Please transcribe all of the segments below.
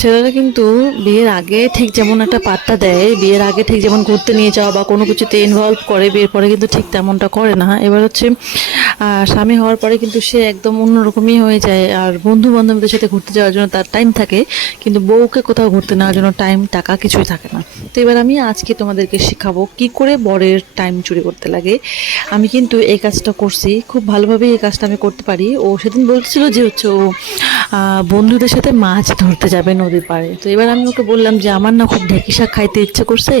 ছেলেরা কিন্তু বিয়ের আগে ঠিক যেমন একটা পাত্তা দেয়, বিয়ের আগে ঠিক যেমন ঘুরতে নিয়ে যাওয়া বা কোনো কিছুতে ইনভলভ করে, বিয়ের পরে কিন্তু ঠিক তেমনটা করে না। এবার হচ্ছে স্বামী হওয়ার পরে কিন্তু সে একদম অন্যরকমই হয়ে যায়। আর বন্ধু বান্ধবদের সাথে ঘুরতে যাওয়ার জন্য তার টাইম থাকে, কিন্তু বউকে কোথাও ঘুরতে নেওয়ার জন্য টাইম টাকা কিছুই থাকে না। তো এবার আমি আজকে তোমাদেরকে শেখাবো কি করে বরের টাইম চুরি করতে লাগে। আমি কিন্তু এই কাজটা করছি, খুব ভালোভাবে এই কাজটা আমি করতে পারি। ও সেদিন বলছিল যে হচ্ছে ও বন্ধুদের সাথে মাছ ধরতে যাবে নদীর পাড়ে। তো এবার আমি ওকে বললাম যে আমার না খুব ঢেঁকি শাক খাইতে ইচ্ছে করছে,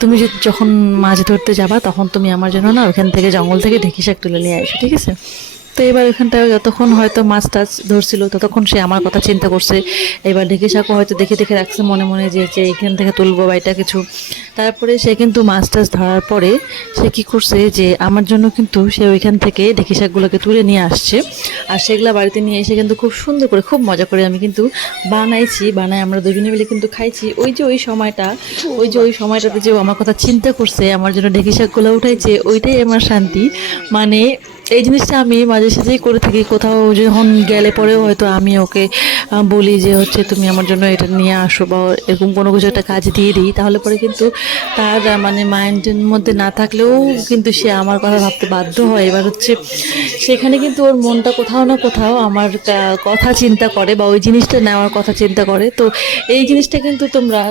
তুমি যখন মাছ ধরতে যাবা তখন তুমি আমার জন্য না ওখান থেকে জঙ্গল থেকে ঢেঁকি শাক তুলে নিয়ে আসো, ঠিক আছে? তো এবার ওখানটায় যতক্ষণ হয়তো মাছ টাছ ধরছিল ততক্ষণ সে আমার কথা চিন্তা করছে। এবার ঢেঁকি শাকও হয়তো দেখে দেখে রাখছে মনে মনে যে যে এখান থেকে তুলবো বা এটা কিছু। তারপরে সে কিন্তু মাছ টাছ ধরার পরে সে কি করছে যে আমার জন্য কিন্তু সে ওইখান থেকে ঢেঁকি শাকগুলোকে তুলে নিয়ে আসছে। আর সেগুলো বাড়িতে নিয়ে এসে কিন্তু খুব সুন্দর করে খুব মজা করে আমি কিন্তু বানাই আমরা দুজনে মিলে কিন্তু খাইছি। ওই সময়টাতে যে ও আমার কথা চিন্তা করছে, আমার জন্য ঢেঁকি শাকগুলো উঠাইছে, ওইটাই আমার শান্তি। মানে এই জিনিসটা আমি মাঝে সাঝেই করে থাকি, কোথাও যখন গেলে পরেও হয়তো আমি ওকে বলি যে হচ্ছে তুমি আমার জন্য এটা নিয়ে আসো, বা এরকম কোনো কিছু একটা কাজ দিয়ে দিই, তাহলে পরে কিন্তু তার মানে মাইন্ডের মধ্যে না থাকলেও কিন্তু সে আমার কথা ভাবতে বাধ্য হয়। এবার হচ্ছে সেখানে কিন্তু ওর মনটা কোথাও না কোথাও আমার কথা চিন্তা করে বা ওই জিনিসটা নেওয়ার কথা চিন্তা করে। তো এই জিনিসটা কিন্তু তোমরা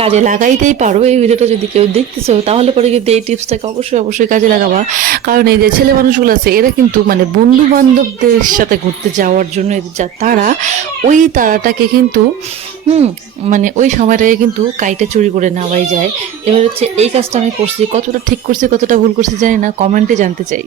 কাজে লাগাইতেই পারো। এই ভিডিওটা যদি কেউ দেখতেছো তাহলে পরে কিন্তু এই টিপসটাকে অবশ্যই অবশ্যই কাজে লাগাবা। কারণ এই যে ছেলে মানুষগুলো আছে এরা কিন্তু মানে বন্ধু বান্ধবদের সাথে ঘুরতে যাওয়ার জন্য যা তারা, ওই তারাটাকে কিন্তু মানে ওই সময়টাকে কিন্তু কাইটা চুরি করে নেওয়াই যায়। এবার হচ্ছে এই কাজটা আমি করছি, কতটা ঠিক করছি কতটা ভুল করছি জানি না, কমেন্টে জানতে চাই।